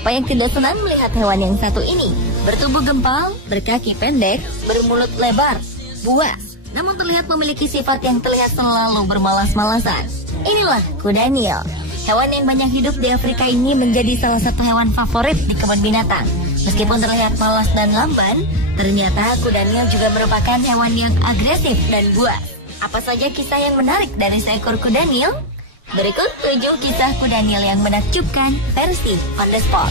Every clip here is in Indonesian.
Siapa yang tidak senang melihat hewan yang satu ini? Bertubuh gempal, berkaki pendek, bermulut lebar, buas, namun terlihat memiliki sifat yang terlihat selalu bermalas-malasan. Inilah kuda Nil. Hewan yang banyak hidup di Afrika ini menjadi salah satu hewan favorit di kebun binatang. Meskipun terlihat malas dan lamban, ternyata kuda Nil juga merupakan hewan yang agresif dan buas. Apa saja kisah yang menarik dari seekor kuda Nil? Berikut 7 kisah kuda Nil yang menakjubkan versi On The Spot.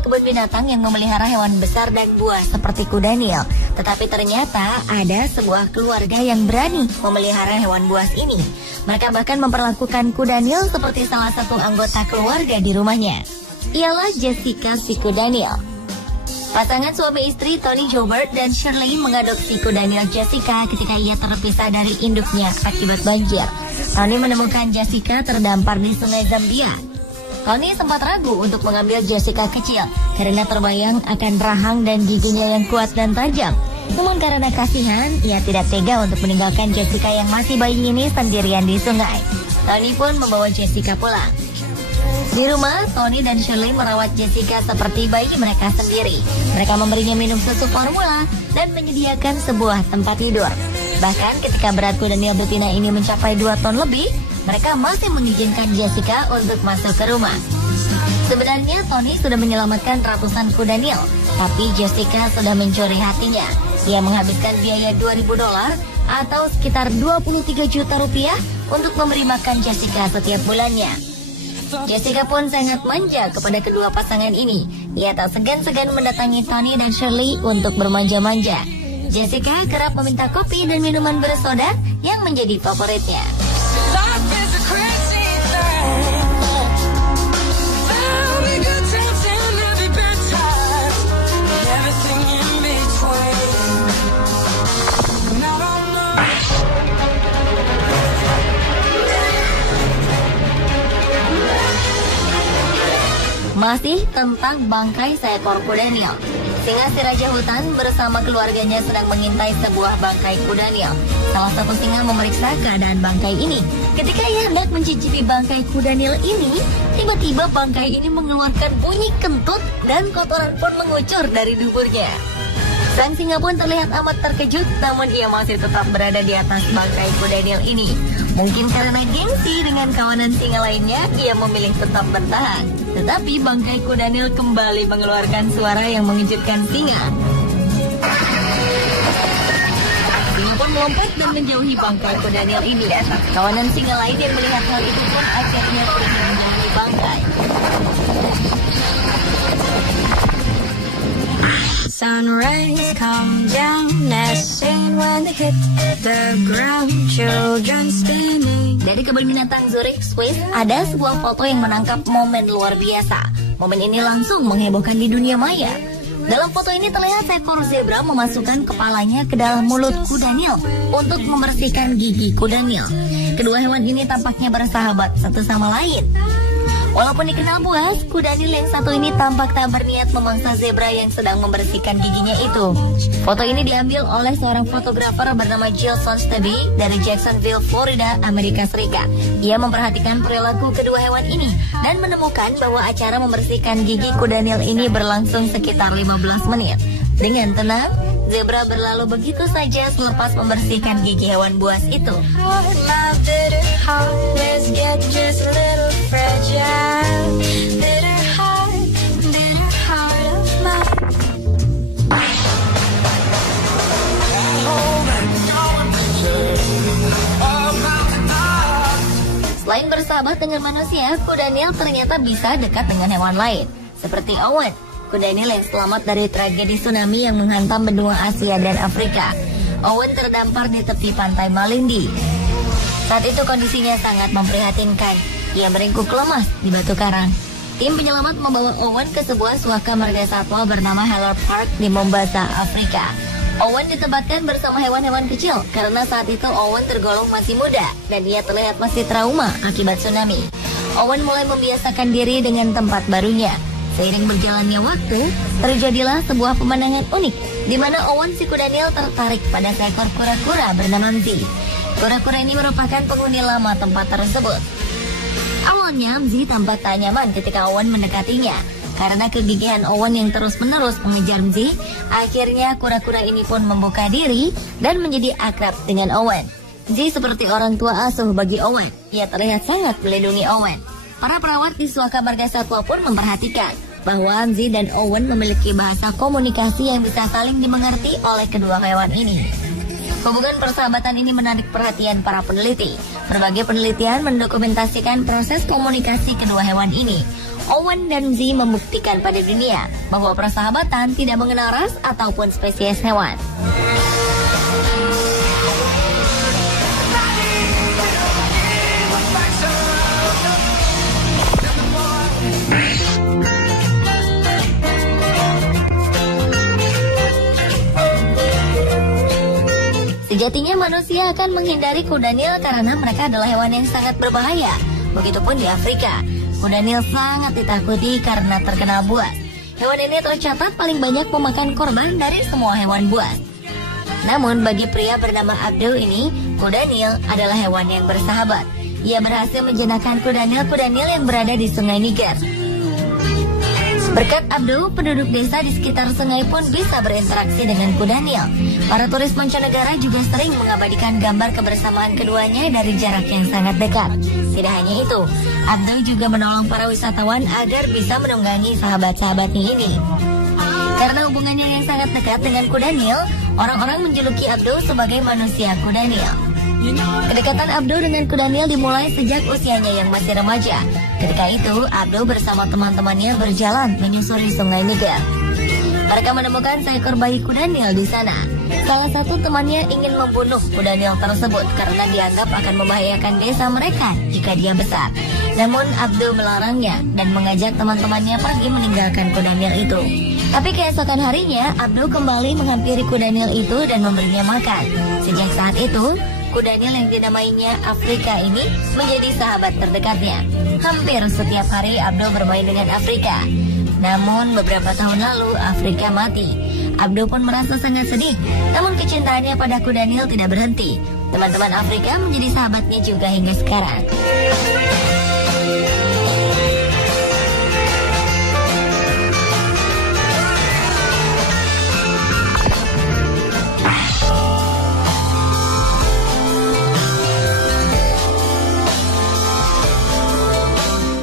Kebun binatang yang memelihara hewan besar dan buas seperti kuda Nil. Tetapi ternyata ada sebuah keluarga yang berani memelihara hewan buas ini. Mereka bahkan memperlakukan kuda Nil seperti salah satu anggota keluarga di rumahnya. Ialah Jessica si kuda Nil. Pasangan suami istri Tony Joubert dan Shirley mengadopsi kuda Nil Jessica ketika ia terpisah dari induknya akibat banjir. Tony menemukan Jessica terdampar di sungai Zambia. Tony sempat ragu untuk mengambil Jessica kecil karena terbayang akan rahang dan giginya yang kuat dan tajam. Namun karena kasihan, ia tidak tega untuk meninggalkan Jessica yang masih bayi ini sendirian di sungai. Tony pun membawa Jessica pulang. Di rumah, Tony dan Shirley merawat Jessica seperti bayi mereka sendiri. Mereka memberinya minum susu formula dan menyediakan sebuah tempat tidur. Bahkan ketika berat kuda Nil betina ini mencapai 2 ton lebih, mereka masih mengizinkan Jessica untuk masuk ke rumah. Sebenarnya Tony sudah menyelamatkan ratusan kuda Nil, tapi Jessica sudah mencuri hatinya. Dia menghabiskan biaya $2.000 atau sekitar 23 juta rupiah untuk memberi makan Jessica setiap bulannya. Jessica pun sangat manja kepada kedua pasangan ini. Ia tak segan-segan mendatangi Tony dan Shirley untuk bermanja-manja. Jessica kerap meminta kopi dan minuman bersoda yang menjadi favoritnya. Masih tentang bangkai seekor kuda Nil. Singa si raja hutan bersama keluarganya sedang mengintai sebuah bangkai kuda Nil. Salah satu singa memeriksa keadaan bangkai ini. Ketika ia hendak mencicipi bangkai kuda Nil ini, tiba-tiba bangkai ini mengeluarkan bunyi kentut dan kotoran pun mengucur dari duburnya. Sang singa pun terlihat amat terkejut, namun ia masih tetap berada di atas bangkai kuda Nil ini. Mungkin karena gengsi dengan kawanan singa lainnya, ia memilih tetap bertahan. Tetapi bangkai kuda Nil kembali mengeluarkan suara yang mengejutkan singa. Singa pun melompat dan menjauhi bangkai kuda Nil ini. Kawanan singa lain yang melihat hal itu pun akhirnya pergi menjauhi bangkai. Sunrise come down as seen when they hit the ground, children spinning. Dari kebun binatang Zurich, Swiss, ada sebuah foto yang menangkap momen luar biasa. Momen ini langsung menghebohkan di dunia maya. Dalam foto ini terlihat seekor zebra memasukkan kepalanya ke dalam mulut kuda Nil untuk membersihkan gigi kuda Nil. Kedua hewan ini tampaknya bersahabat satu sama lain. Walaupun dikenal buas, kuda Nil yang satu ini tampak tak berniat memangsa zebra yang sedang membersihkan giginya itu. Foto ini diambil oleh seorang fotografer bernama Jill Sonsteby dari Jacksonville, Florida, Amerika Serikat. Ia memperhatikan perilaku kedua hewan ini dan menemukan bahwa acara membersihkan gigi kuda Nil ini berlangsung sekitar 15 menit. Dengan tenang, zebra berlalu begitu saja selepas membersihkan gigi hewan buas itu. Selain bersahabat dengan manusia, kuda Nil ternyata bisa dekat dengan hewan lain. Seperti Owen, kuda Nil yang selamat dari tragedi tsunami yang menghantam benua Asia dan Afrika. Owen terdampar di tepi pantai Malindi. Saat itu kondisinya sangat memprihatinkan. Ia meringkuk lemas di batu karang. Tim penyelamat membawa Owen ke sebuah suaka marga satwa bernama Heller Park di Mombasa, Afrika. Owen ditempatkan bersama hewan-hewan kecil karena saat itu Owen tergolong masih muda dan ia terlihat masih trauma akibat tsunami. Owen mulai membiasakan diri dengan tempat barunya. Seiring berjalannya waktu, terjadilah sebuah pemandangan unik di mana Owen si Kudaniel tertarik pada seekor kura-kura bernama Mzi. Kura-kura ini merupakan penghuni lama tempat tersebut. Awalnya Mzi tampak tak nyaman ketika Owen mendekatinya. Karena kegigihan Owen yang terus-menerus mengejar Mzi, akhirnya kura-kura ini pun membuka diri dan menjadi akrab dengan Owen. Mzi seperti orang tua asuh bagi Owen. Ia terlihat sangat melindungi Owen. Para perawat di Suaka Marga Satwa pun memperhatikan bahwa Mzi dan Owen memiliki bahasa komunikasi yang bisa saling dimengerti oleh kedua hewan ini. Hubungan persahabatan ini menarik perhatian para peneliti. Berbagai penelitian mendokumentasikan proses komunikasi kedua hewan ini. Owen dan Mzi membuktikan pada dunia bahwa persahabatan tidak mengenal ras ataupun spesies hewan. Sejatinya manusia akan menghindari kudanil karena mereka adalah hewan yang sangat berbahaya. Begitupun di Afrika, kudanil sangat ditakuti karena terkenal buas. Hewan ini tercatat paling banyak memakan korban dari semua hewan buas. Namun bagi pria bernama Abdul ini, kudanil adalah hewan yang bersahabat. Ia berhasil menjinakkan kudanil-kudanil yang berada di sungai Niger. Berkat Abdul, penduduk desa di sekitar sungai pun bisa berinteraksi dengan kudanil. Para turis mancanegara juga sering mengabadikan gambar kebersamaan keduanya dari jarak yang sangat dekat. Tidak hanya itu, Abdul juga menolong para wisatawan agar bisa menunggangi sahabat-sahabatnya ini. Karena hubungannya yang sangat dekat dengan kudanil, orang-orang menjuluki Abdul sebagai manusia kudanil. Kedekatan Abdul dengan kudanil dimulai sejak usianya yang masih remaja. Ketika itu, Abdul bersama teman-temannya berjalan menyusuri sungai Niger. Mereka menemukan seekor bayi kudanil di sana. Salah satu temannya ingin membunuh kudanil tersebut karena dianggap akan membahayakan desa mereka jika dia besar. Namun Abdul melarangnya dan mengajak teman-temannya pergi meninggalkan kudanil itu. Tapi keesokan harinya, Abdul kembali menghampiri kudanil itu dan memberinya makan. Sejak saat itu, kudanil yang dinamainya Afrika ini menjadi sahabat terdekatnya. Hampir setiap hari Abdul bermain dengan Afrika. Namun beberapa tahun lalu Afrika mati. Abdul pun merasa sangat sedih. Namun kecintaannya pada kudanil tidak berhenti. Teman-teman Afrika menjadi sahabatnya juga hingga sekarang.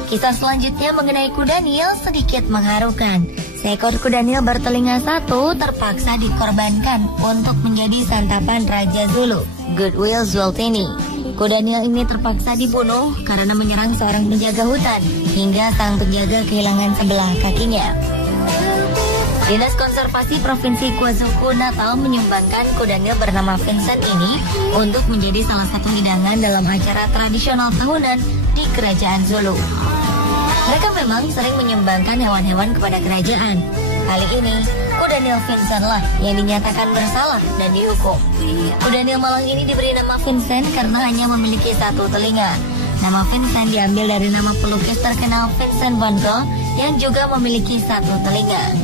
Kisah selanjutnya mengenai kudanil sedikit mengharukan. Seekor kudanil bertelinga satu terpaksa dikorbankan untuk menjadi santapan Raja Zulu, Goodwill Zwelithini. Kudanil ini terpaksa dibunuh karena menyerang seorang penjaga hutan hingga sang penjaga kehilangan sebelah kakinya. Dinas Konservasi Provinsi KwaZulu-Natal menyumbangkan kudanil bernama Vincent ini untuk menjadi salah satu hidangan dalam acara tradisional tahunan di Kerajaan Zulu. Mereka memang sering menyumbangkan hewan-hewan kepada kerajaan. Kali ini, kudanil Vincent lah yang dinyatakan bersalah dan dihukum. Kudanil malang ini diberi nama Vincent karena hanya memiliki satu telinga. Nama Vincent diambil dari nama pelukis terkenal Vincent van Gogh yang juga memiliki satu telinga.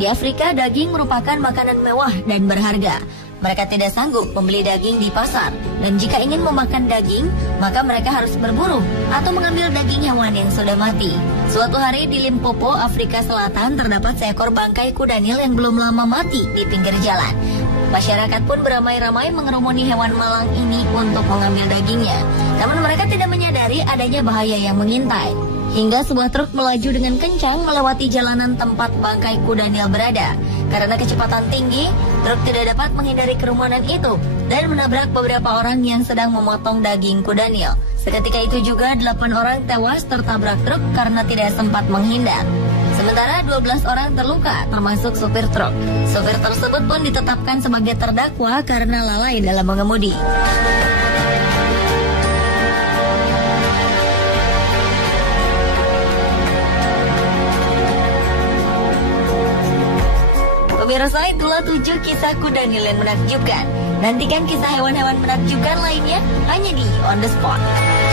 Di Afrika, daging merupakan makanan mewah dan berharga. Mereka tidak sanggup membeli daging di pasar. Dan jika ingin memakan daging, maka mereka harus berburu atau mengambil daging hewan yang sudah mati. Suatu hari di Limpopo, Afrika Selatan, terdapat seekor bangkai kudanil yang belum lama mati di pinggir jalan. Masyarakat pun beramai-ramai mengerumuni hewan malang ini untuk mengambil dagingnya. Namun mereka tidak menyadari adanya bahaya yang mengintai. Hingga sebuah truk melaju dengan kencang melewati jalanan tempat bangkai kudanil berada. Karena kecepatan tinggi, truk tidak dapat menghindari kerumunan itu dan menabrak beberapa orang yang sedang memotong daging kudanil. Seketika itu juga 8 orang tewas tertabrak truk karena tidak sempat menghindar. Sementara 12 orang terluka, termasuk sopir truk. Sopir tersebut pun ditetapkan sebagai terdakwa karena lalai dalam mengemudi. Pemirsa, itulah 7 kisah kuda Nil yang menakjubkan. Nantikan kisah hewan-hewan menakjubkan lainnya hanya di On The Spot.